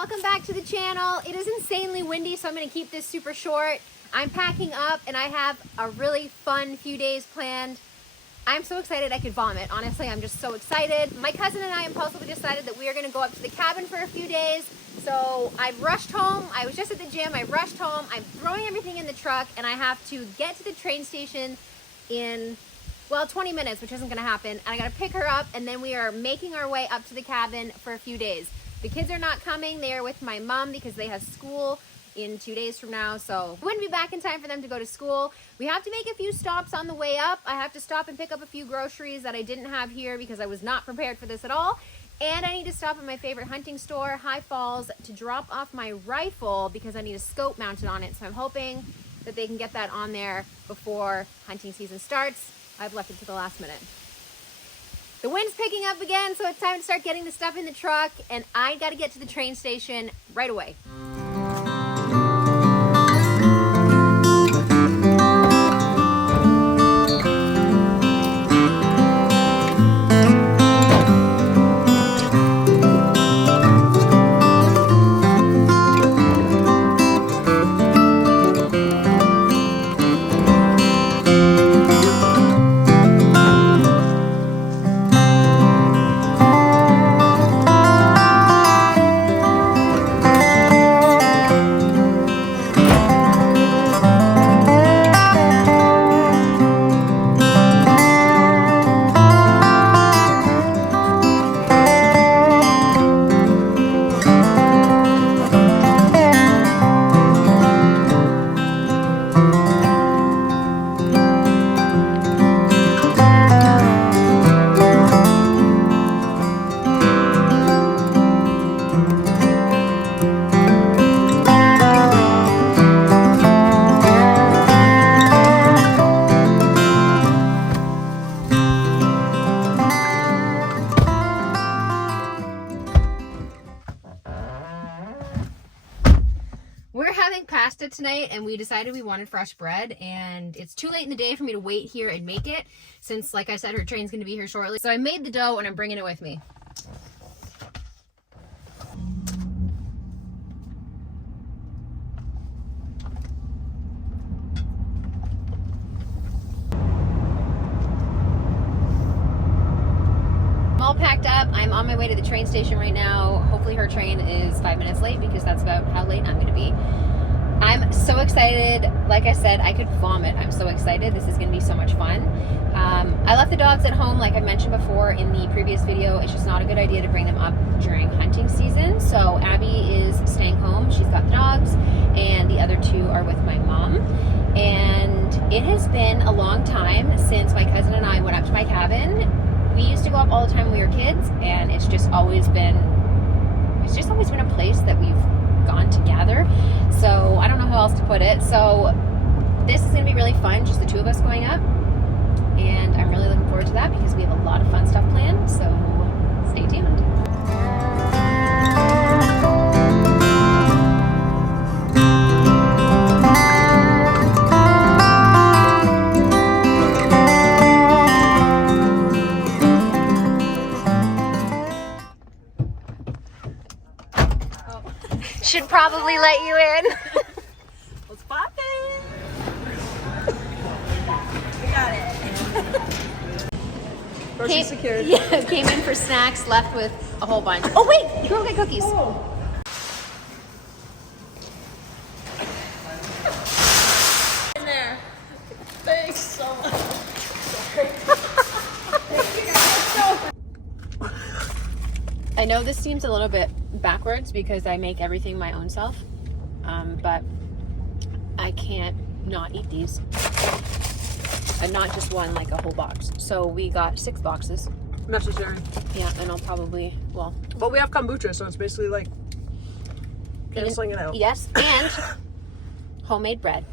welcome back to the channel. It is insanely windy, so I'm going to keep this super short. I'm packing up and I have a really fun few days planned. I'm so excited I could vomit. Honestly, I'm just so excited. My cousin and I impulsively decided that we are going to go up to the cabin for a few days. So I've rushed home. I was just at the gym. I rushed home. I'm throwing everything in the truck and I have to get to the train station in, well, 20 minutes, which isn't going to happen. And I got to pick her up and then we are making our way up to the cabin for a few days. The kids are not coming. They are with my mom because they have school in 2 days from now, so I wouldn't be back in time for them to go to school. We have to make a few stops on the way up. I have to stop and pick up a few groceries that I didn't have here because I was not prepared for this at all. And I need to stop at my favorite hunting store, High Falls, to drop off my rifle because I need a scope mounted on it. So I'm hoping that they can get that on there before hunting season starts. I've left it to the last minute. The wind's picking up again, so it's time to start getting the stuff in the truck, and I gotta get to the train station right away. We're having pasta tonight and we decided we wanted fresh bread, and it's too late in the day for me to wait here and make it since, like I said, her train's going to be here shortly. So I made the dough and I'm bringing it with me. I'm all packed up. I'm on my way to the train station right now. Hopefully her train is 5 minutes late because that's about how late I'm going to be. I'm so excited. Like I said, I could vomit. I'm so excited. This is going to be so much fun. I left the dogs at home, like I mentioned before in the previous video. It's just not a good idea to bring them up during hunting season. So Abby is staying home. She's got the dogs, and the other two are with my mom. And it has been a long time since my cousin and I went up to my cabin. We used to go up all the time when we were kids, and it's just always been a place that we've gone together. So I don't know how else to put it. So this is going to be really fun, just the two of us going up, and I'm really looking forward to that because we have a lot of fun stuff planned. So stay tuned. Should probably let you in. Let's pop it. We got it. Grocery secured. Yeah, came in for snacks, left with a whole bunch. Oh wait, go get cookies. Oh. In there. Thanks so much. I know this seems a little bit backwards because I make everything my own self, but I can't not eat these. And not just one, like a whole box. So we got 6 boxes. Necessary. Yeah, and I'll probably, well. But we have kombucha, so it's basically like canceling it out. Yes, and homemade bread.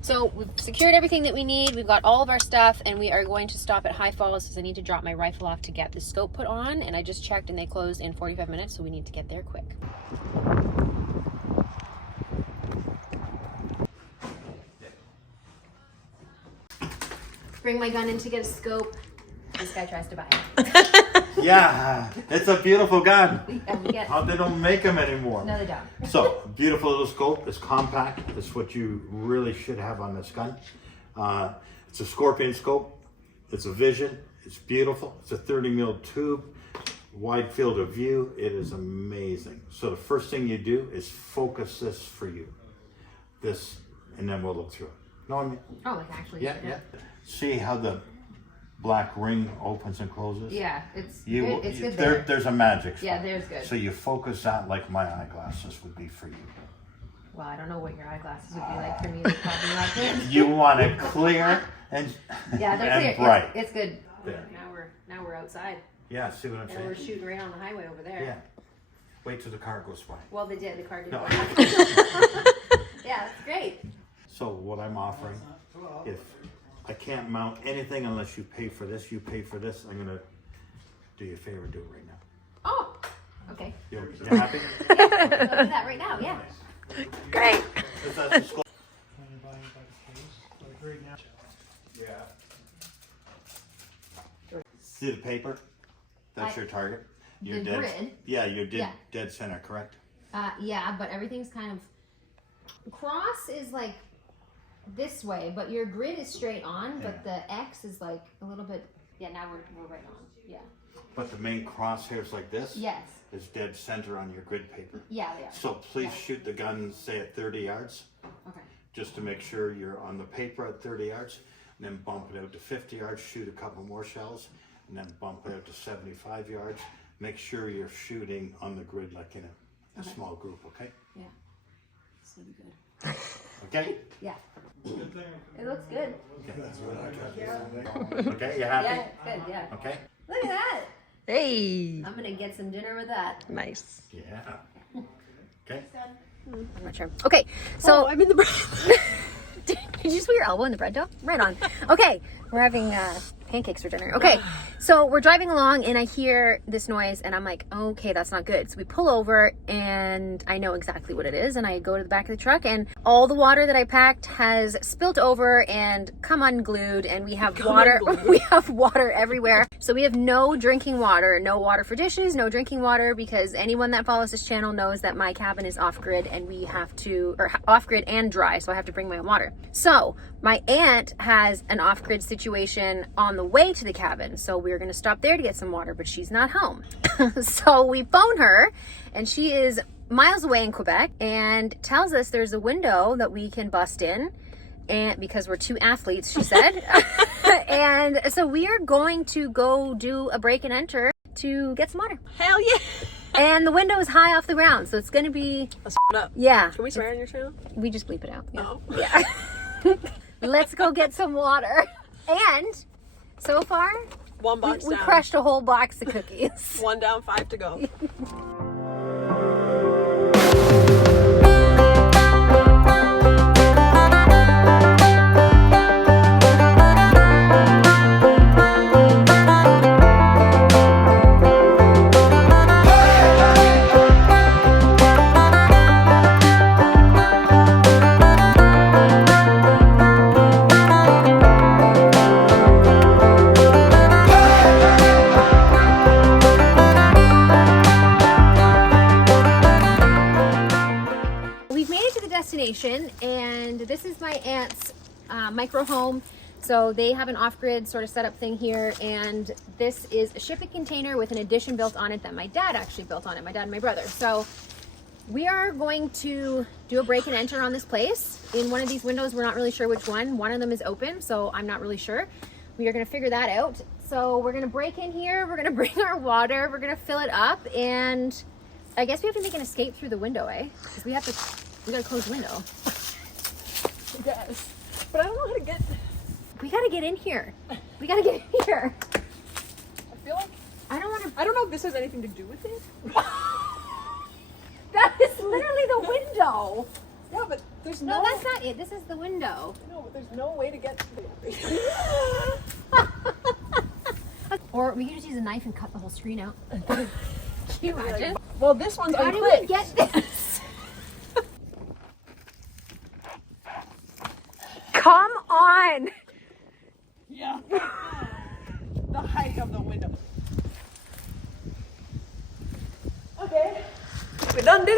So we've secured everything that we need. We've got all of our stuff, and we are going to stop at High Falls because I need to drop my rifle off to get the scope put on. And I just checked, and they close in 45 minutes, so we need to get there quick. Bring my gun in to get a scope. This guy tries to buy it. Yeah, it's a beautiful gun. Yeah, we get. How they don't make them anymore. No, they don't. So, beautiful little scope. It's compact. It's what you really should have on this gun. It's a Scorpion scope. It's a Vision. It's beautiful. It's a 30 mil tube. Wide field of view. It is amazing. So the first thing you do is focus this for you. This, and then we'll look through it. No, I mean, Oh, like actually. yeah. See how the black ring opens and closes? Yeah, it's You, good. It's good there. There's a magic spot. Yeah, there's good. So you focus that like my eyeglasses would be for you. Well, I don't know what your eyeglasses would be like for me. They're probably not good. You want it clear and Yeah, they're and clear. bright. It's good. There. Now we're outside. Yeah, see what I'm And we're saying? shooting right on the highway over there. Yeah. Wait till the car goes by. Well, they did. The car did. No. Yeah, that's great. So what I'm offering, if I can't mount anything unless you pay for this, I'm gonna do you a favor, do it right now. Oh, okay. You happy? We'll do that right now. Yeah. Great. If that's the scope. See the paper? That's your target. You're The dead. grid? Yeah, you're dead, Yeah. dead center, correct? Yeah, but everything's kind of cross is like this way, but your grid is straight on, but the X is like a little bit. Yeah, now we're right on. Yeah. But the main crosshairs like this Yes. is dead center on your grid paper. Yeah, they are. So please Yeah. shoot the gun, say at 30 yards, Okay. just to make sure you're on the paper at 30 yards, and then bump it out to 50 yards, shoot a couple more shells, and then bump it out to 75 yards. Make sure you're shooting on the grid like in a small group, okay? Yeah. This will be good. Okay? Yeah. It looks good. Okay, you happy? Yeah, it's good. Yeah. Okay? Look at that. Hey. I'm gonna get some dinner with that. Nice. Yeah. Okay? I'm not sure. Okay, so I'm in the bread. did you just put your elbow in the bread dough? Right on. Okay, we're having pancakes for dinner. Okay, so we're driving along and I hear this noise and I'm like, okay, that's not good. So we pull over and I know exactly what it is, and I go to the back of the truck and all the water that I packed has spilt over and come unglued, and we have water. We have water everywhere. So we have no drinking water, no water for dishes, no drinking water, because anyone that follows this channel knows that my cabin is off grid and we have to, or off grid and dry, so I have to bring my own water. So my aunt has an off grid situation on the way to the cabin, so we're gonna stop there to get some water, but she's not home. So we phone her and she is miles away in Quebec and tells us there's a window that we can bust in, and because we're two athletes, she said. And so we are going to go do a break and enter to get some water. Hell yeah. And the window is high off the ground, so it's gonna be, Let's up. yeah, Can we swear on your channel? we just bleep it out. Yeah. Oh. Yeah. Let's go get some water. And so far, One box we down. crushed a whole box of cookies. One down, 5 to go. We've made it to the destination, and this is my aunt's micro home. So they have an off-grid sort of setup thing here, and this is a shipping container with an addition built on it that my dad actually built on it, my dad and my brother. So we are going to do a break and enter on this place. In one of these windows, we're not really sure which one. One of them is open, so I'm not really sure. We are gonna figure that out. So we're gonna break in here, we're gonna bring our water, we're gonna fill it up, and I guess we have to make an escape through the window, eh? Because we gotta close the window. Yes. But I don't know how to get. We gotta get in here. We gotta get in here. I feel like. I don't wanna. I don't know if this has anything to do with it. That is literally the window. Yeah, but there's No, no. that's not it. This is the window. No, but there's no way to get to the. Or we could just use a knife and cut the whole screen out. Can you imagine? Well, this one's How do we unclipped. get this? Come on! Yeah. The height of the window.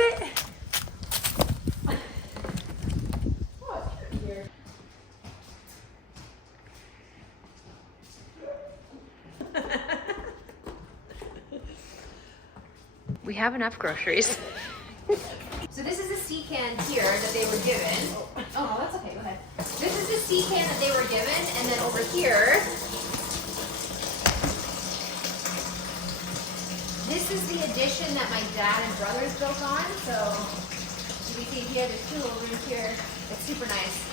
it. We have enough groceries. So this is a sea can here that they were given. Oh, no, that's okay, go ahead. This is the sea can that they were given, and then over here, this is the addition that my dad and brothers built on. So you can see here, there's two little rooms here. It's super nice.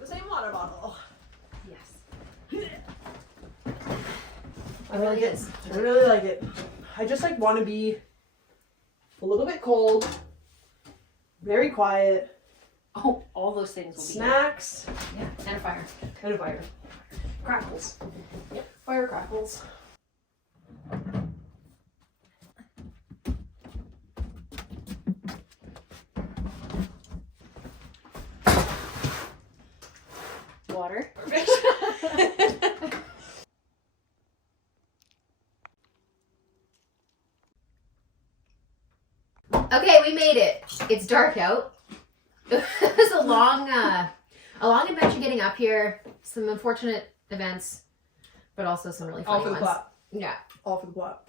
The same water bottle. Yes. I like it. I really like it. I just like want to be a little bit cold, very quiet. Oh, all those things will be Snacks here. Yeah, and a fire. and a fire. Crackles. Yep, fire crackles. Water. Okay, we made it. It's dark out. It was a long adventure getting up here. Some unfortunate events, but also some really All funny for the ones. plot. Yeah. All for the plot.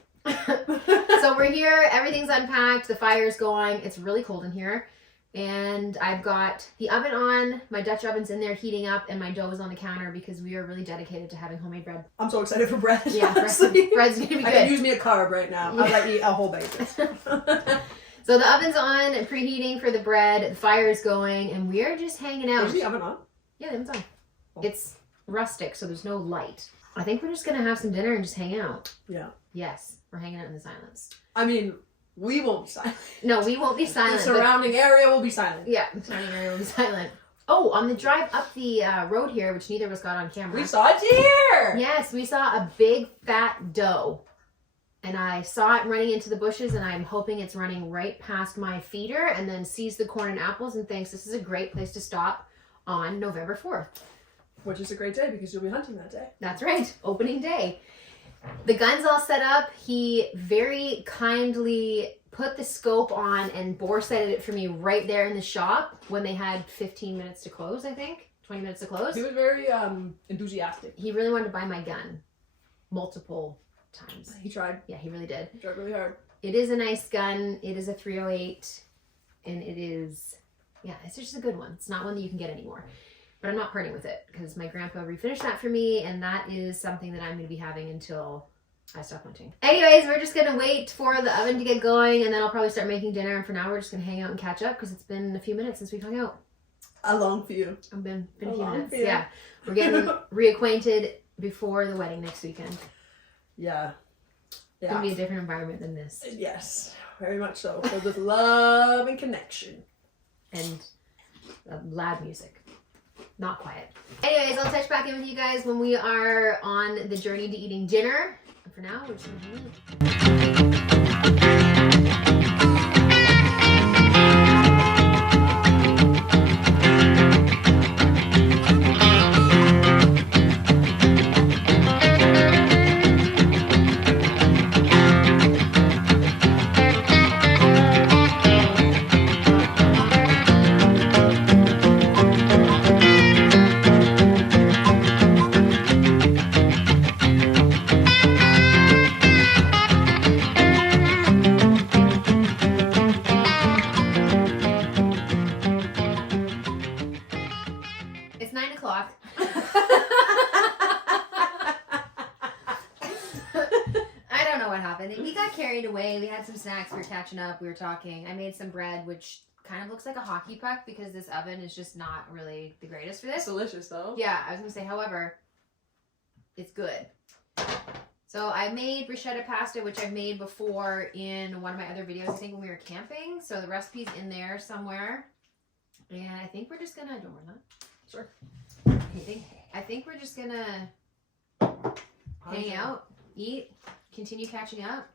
So we're here. Everything's unpacked. The fire's going. It's really cold in here. And I've got the oven on. My Dutch oven's in there heating up, and my dough is on the counter because we are really dedicated to having homemade bread. I'm so excited for bread. Yeah, honestly. bread's gonna be I can good. use me a carb right now. Yeah. I might eat a whole bacon. So the oven's on, preheating for the bread. The fire is going, and we are just hanging out. Is the oven on? Yeah, the oven's on. It's rustic, so there's no light. I think we're just gonna have some dinner and just hang out. Yeah. Yes, we're hanging out in the silence. I mean, we won't be silent. No, we won't be silent. The surrounding area will be silent. Yeah, the surrounding area will be silent. Oh, on the drive up the road here, which neither of us got on camera. We saw a deer! Yes, we saw a big fat doe. And I saw it running into the bushes, and I'm hoping it's running right past my feeder and then sees the corn and apples and thinks this is a great place to stop on November 4th. Which is a great day because you'll be hunting that day. That's right, opening day. The gun's all set up. He very kindly put the scope on and bore sighted it for me right there in the shop when they had 15 minutes to close, I think. 20 minutes to close. He was very enthusiastic. He really wanted to buy my gun multiple times. He tried. Yeah, he really did. He tried really hard. It is a nice gun. It is a 308, and it is, yeah, it's just a good one. It's not one that you can get anymore. But I'm not parting with it because my grandpa refinished that for me, and that is something that I'm going to be having until I stop hunting. Anyways, we're just going to wait for the oven to get going, and then I'll probably start making dinner. And for now, we're just going to hang out and catch up because it's been a few minutes since we've hung out. A long few. I've been a few long minutes. few. Yeah, we're getting reacquainted before the wedding next weekend. Yeah. It's going to be a different environment than this. Yes, very much so. Filled with love and connection. And loud music. Not quiet. Anyways, I'll touch back in with you guys when we are on the journey to eating dinner. And for now, we're just gonna hang out. It's 9 o'clock. I don't know what happened. We got carried away. We had some snacks. We were catching up. We were talking. I made some bread, which kind of looks like a hockey puck because this oven is just not really the greatest for It's this. delicious though. Yeah, I was going to say, however, it's good. So I made bruschetta pasta, which I've made before in one of my other videos, I think when we were camping. So the recipe's in there somewhere. And I think we're just going to, don't worry, not. Sure. Anything? I think we're just gonna hang out, eat, continue catching up,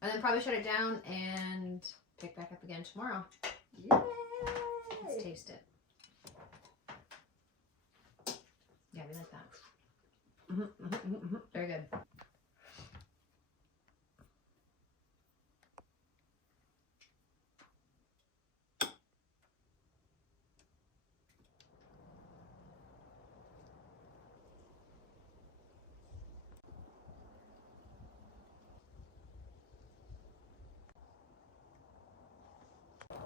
and then probably shut it down and pick back up again tomorrow. Yay! Let's taste it. Yeah, we like that. Very good.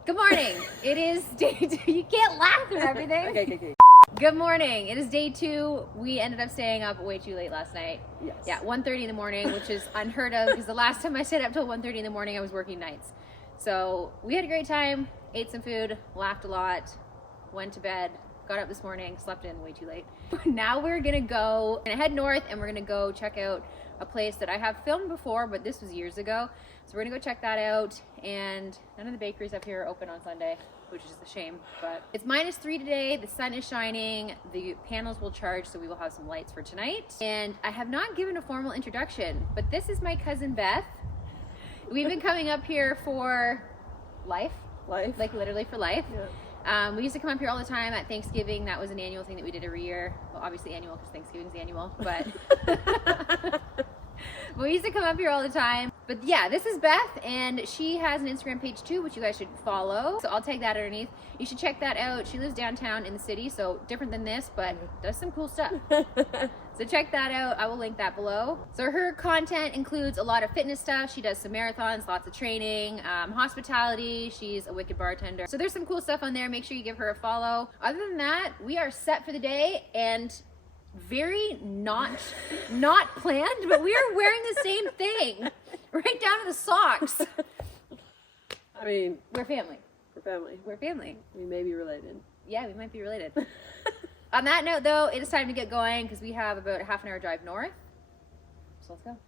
Good morning. It is day 2. You can't laugh at everything. Okay. Good morning. It is day 2. We ended up staying up way too late last night. Yes. Yeah, 1:30 in the morning, which is unheard of because the last time I stayed up till 1:30 in the morning, I was working nights. So we had a great time, ate some food, laughed a lot, went to bed, got up this morning, slept in way too late. Now we're gonna head north and we're gonna go check out a place that I have filmed before, but this was years ago. So we're gonna go check that out, and none of the bakeries up here are open on Sunday, which is a shame, but it's -3 today. The sun is shining. The panels will charge, so we will have some lights for tonight. And I have not given a formal introduction, but this is my cousin Beth. We've been coming up here for life, like literally for life. Yeah. We used to come up here all the time at Thanksgiving. That was an annual thing that we did every year. Well, obviously annual because Thanksgiving's annual, but we used to come up here all the time. But yeah, this is Beth, and she has an Instagram page too, which you guys should follow. So I'll tag that underneath. You should check that out. She lives downtown in the city, so different than this, but does some cool stuff. So check that out. I will link that below. So her content includes a lot of fitness stuff. She does some marathons, lots of training, hospitality. She's a wicked bartender. So there's some cool stuff on there. Make sure you give her a follow. Other than that, we are set for the day, and very not planned, but we are wearing the same thing. Right down to the socks. I mean, We're family. we're family. We're family. We may be related. Yeah, we might be related. On that note, though, it is time to get going because we have about a half an hour drive north. So let's go.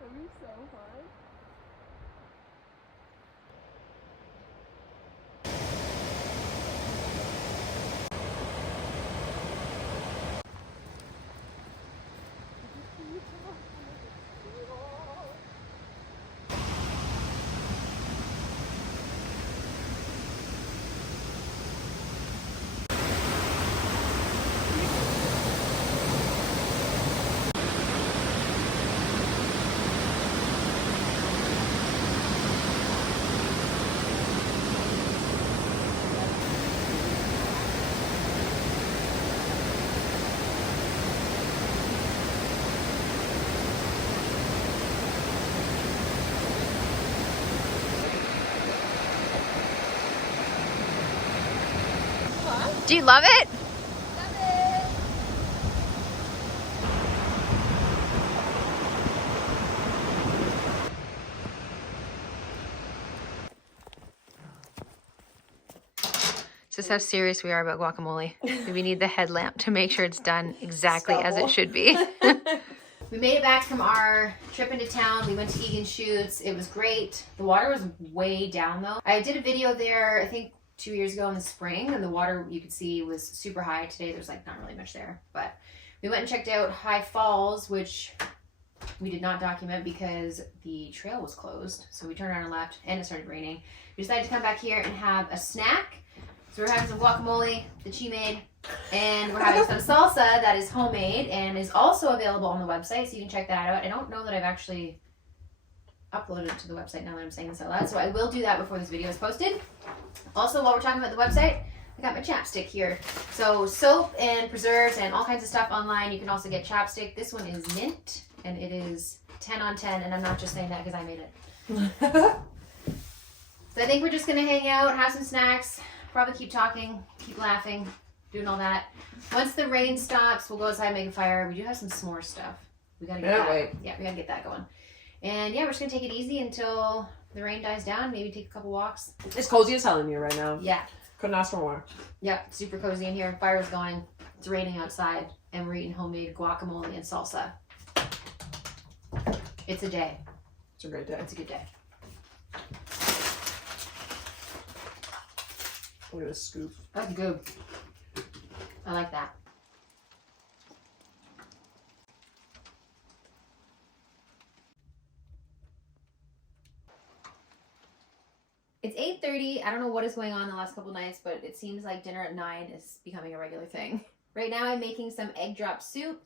That'd be so fun. Do you love it? This is how serious we are about guacamole. We need the headlamp to make sure it's done exactly as it should be. We made it back from our trip into town. We went to Egan Shoots. It was great. The water was way down though. I did a video there, I think 2 years ago in the spring, and the water you could see was super high. Today there's like not really much there, but we went and checked out High Falls, which we did not document because the trail was closed. So we turned around and left, and it started raining. We decided to come back here and have a snack. So we're having some guacamole that she made, and we're having some salsa that is homemade and is also available on the website, so you can check that out. I don't know that I've actually uploaded it to the website now that I'm saying this out loud, so I will do that before this video is posted. Also, while we're talking about the website, I got my chapstick here. So soap and preserves and all kinds of stuff online. You can also get chapstick. This one is mint, and it is 10 on 10, and I'm not just saying that because I made it. So I think we're just going to hang out, have some snacks, probably keep talking, keep laughing, doing all that. Once the rain stops, we'll go outside and make a fire. We do have some s'more stuff. We got to get that. Wait. Yeah, we got to get that going. And yeah, we're just gonna take it easy until the rain dies down. Maybe take a couple walks. It's cozy as hell in here right now. Yeah. Couldn't ask for more. Yep, super cozy in here. Fire's going. It's raining outside, and we're eating homemade guacamole and salsa. It's a day. It's a great day. It's a good day. Look at this scoop. That's good. I like that. It's 8:30. I don't know what is going on the last couple nights, but it seems like dinner at 9 is becoming a regular thing. Right now I'm making some egg drop soup,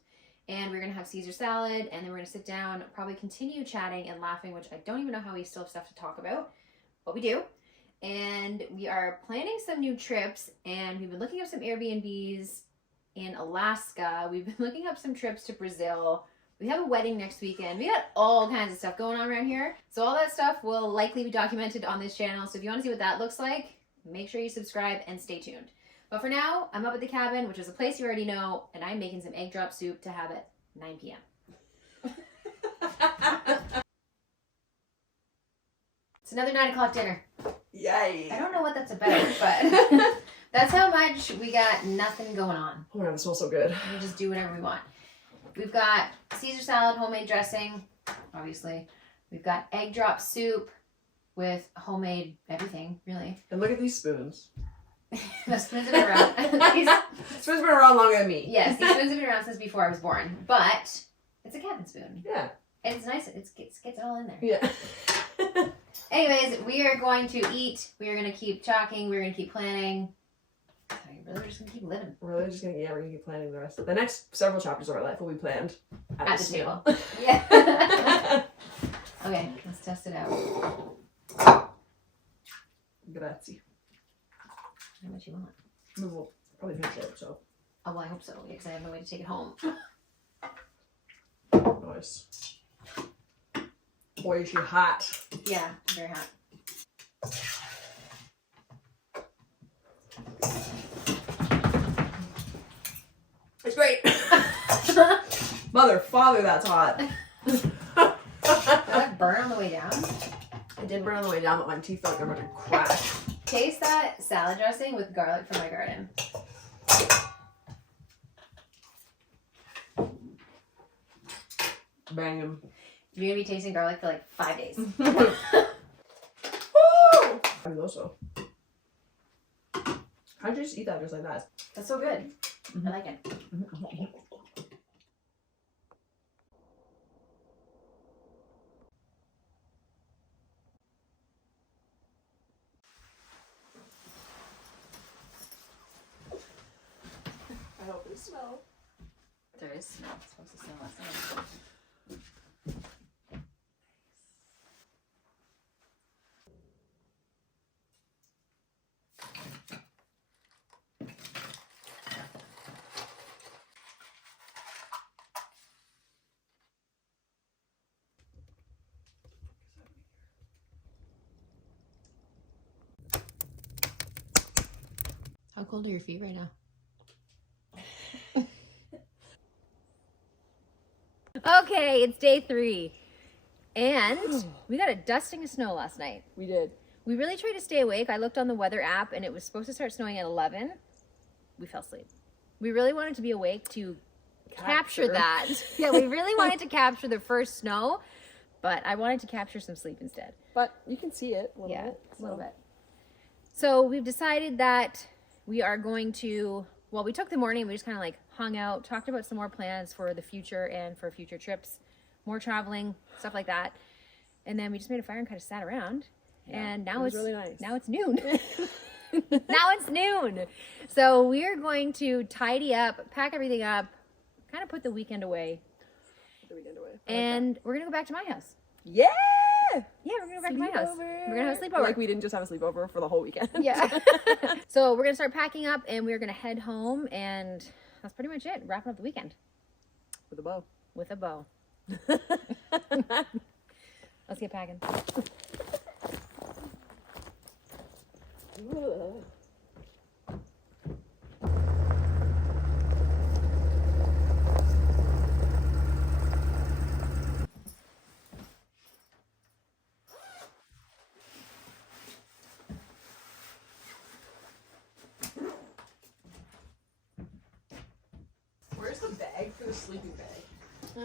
and we're going to have Caesar salad, and then we're going to sit down, probably continue chatting and laughing, which I don't even know how we still have stuff to talk about, but we do. And we are planning some new trips, and we've been looking up some Airbnbs in Alaska. We've been looking up some trips to Brazil. We have a wedding next weekend. We got all kinds of stuff going on around here. So all that stuff will likely be documented on this channel. So if you want to see what that looks like, make sure you subscribe and stay tuned. But for now, I'm up at the cabin, which is a place you already know, and I'm making some egg drop soup to have at 9 p.m. It's another 9 o'clock dinner. Yay! I don't know what that's about, but that's how much we got nothing going on. Oh my god, it smells so good. We just do whatever we want. We've got Caesar salad, homemade dressing, obviously. We've got egg drop soup with homemade everything, really. And look at these spoons. The spoons have been around. Spoons been around longer than me. Yes, these spoons have been around since before I was born, but it's a cabin spoon. Yeah. And it's nice. It gets it all in there. Yeah. Anyways, we are going to eat. We are going to keep talking. We're going to keep planning. We're just going to keep living. We're just gonna, we're gonna keep planning the rest. The next several chapters of our life will be planned At the table. Yeah. Okay, let's test it out. Grazie. How much you want? We will probably finish it, so. Oh, well, I hope so, because I have no way to take it home. Nice. Boy, is she hot. Yeah, very hot. It's great. Mother, father, that's hot. Did that burn on the way down? It did burn on the way down, but my teeth felt like I'm about to crash. Taste that salad dressing with garlic from my garden. Bang him. You're going to be tasting garlic for like 5 days. Woo! I know so. How'd you just eat that just like that? That's so good. I like it. I hope it smells. There is smell. It's supposed to smell last night. How cold are your feet right now? Okay, it's day 3. And we got a dusting of snow last night. We did. We really tried to stay awake. I looked on the weather app and it was supposed to start snowing at 11. We fell asleep. We really wanted to be awake to capture that. Yeah, we really wanted to capture the first snow, but I wanted to capture some sleep instead. But you can see it a little Yeah, bit. a little bit. So we've decided that we are going to, well, we took the morning, we just kind of like hung out, talked about some more plans for the future and for future trips, more traveling, stuff like that. And then we just made a fire and kind of sat around. Yeah, and now it's really nice. Now it's noon. Now it's noon. So we're going to tidy up, pack everything up, kind of put the weekend away. And we're going to go back to my house. Yeah! Yeah, we're going to go back to my house. We're going to have a sleepover. Like we didn't just have a sleepover for the whole weekend. Yeah. So we're going to start packing up and we're going to head home, and that's pretty much it. Wrapping up the weekend. With a bow. With a bow. Let's get packing. the sleeping bag? I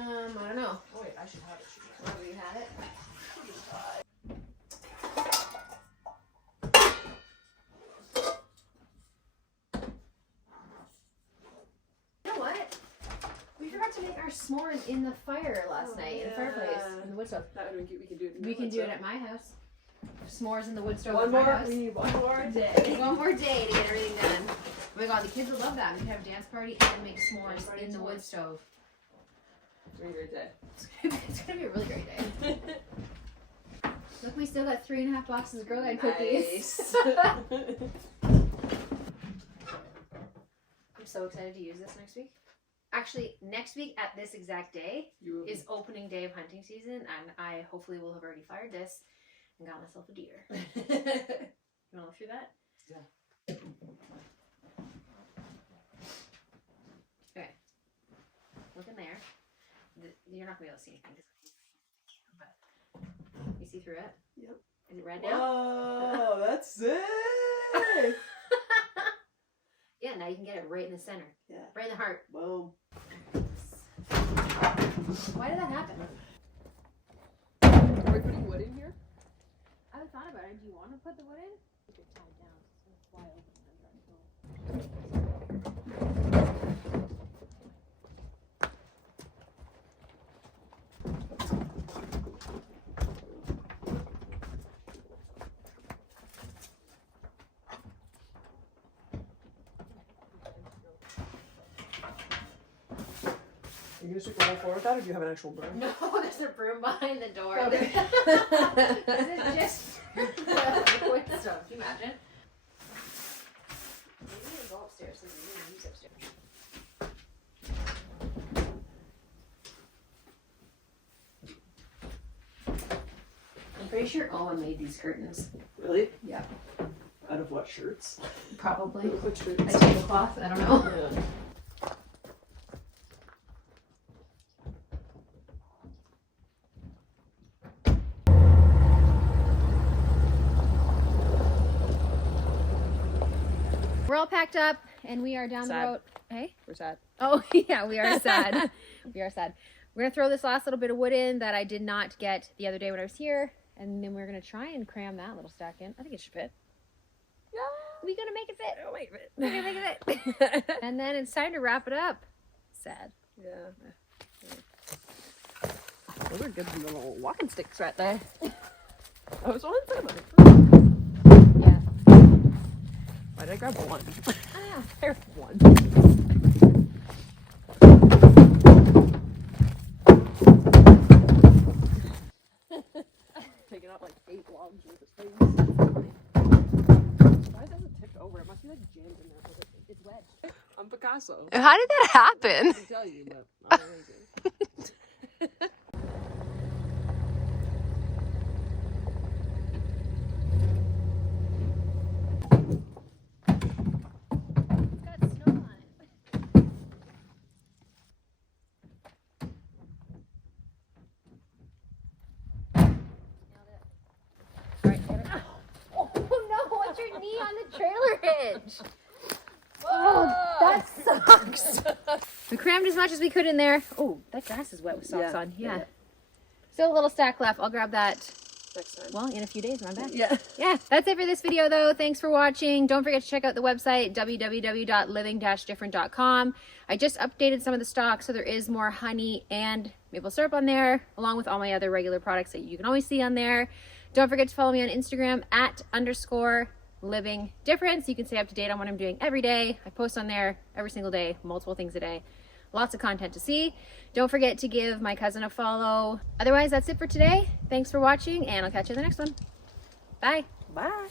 don't know. Oh wait, I should have it. Oh, you have it? You know what? We forgot to make our s'mores in the fire last night, in the fireplace, in the wood stove. That would make it, we can do it. We can do it at my house. S'mores in the wood stove One at my more. house. We need one more day. One more day to get everything done. Oh my god, the kids would love that. We could have a dance party and make s'mores in the wood stove. Really great day. It's gonna be a really great day. Look, we still got 3.5 boxes of Girl Guide cookies. Nice. I'm so excited to use this next week. Actually, next week at this exact day is opening day of hunting season, and I hopefully will have already fired this and got myself a deer. You wanna look through that? Yeah. Okay. Look in there. You're not gonna be able to see anything, but you see through it? Yep. Is it red now? Whoa, that's sick! Yeah, now you can get it right in the center. Yeah. Right in the heart. Boom. Why did that happen? Are we putting wood in here? I thought about it. Do you want to put the wood in? Keep it tied down. So it's wide open. Are you gonna sweep the whole floor with that, or do you have an actual broom? No, there's a broom behind the door. Okay. This is just the wood stove. Can you imagine? Maybe we can go upstairs so we can use upstairs. I'm pretty sure Owen made these curtains. Really? Yeah. Out of what shirts? Probably. What A shirts? tablecloth? I don't know. Yeah. We're all packed up and we are down Sad. the road. Hey? We're sad. Oh, yeah, we are sad. We are sad. We're going to throw this last little bit of wood in that I did not get the other day when I was here. And then we're going to try and cram that little stack in. I think it should fit. Yeah. We're going to make it fit. Oh, wait a minute. We're going to make it fit. And then it's time to wrap it up. Sad. Yeah. Those are good little walking sticks right there. I was wanting some. Yeah. Why did I grab one? Ah. There's one. Taking out like 8 logs worth of space. Why does it tip over? It must be like jammed in there. It's wedged. I'm Picasso. How did that happen? I can tell you, but I'm amazing. It's got snow on it. Oh no, what's your knee on the trailer hitch? Oh, that sucks. We crammed as much as we could in there. Oh, that grass is wet with socks on. Yeah. Still a little stack left. I'll grab that, Next time. well, in a few days when I'm back. Yeah. Yeah, that's it for this video though. Thanks for watching. Don't forget to check out the website, www.living-different.com. I just updated some of the stock, so there is more honey and maple syrup on there, along with all my other regular products that you can always see on there. Don't forget to follow me on Instagram @_living-different, so you can stay up to date on what I'm doing every day. I post on there every single day, multiple things a day. Lots of content to see. Don't forget to give my cousin a follow. Otherwise, that's it for today. Thanks for watching, and I'll catch you in the next one. Bye. Bye.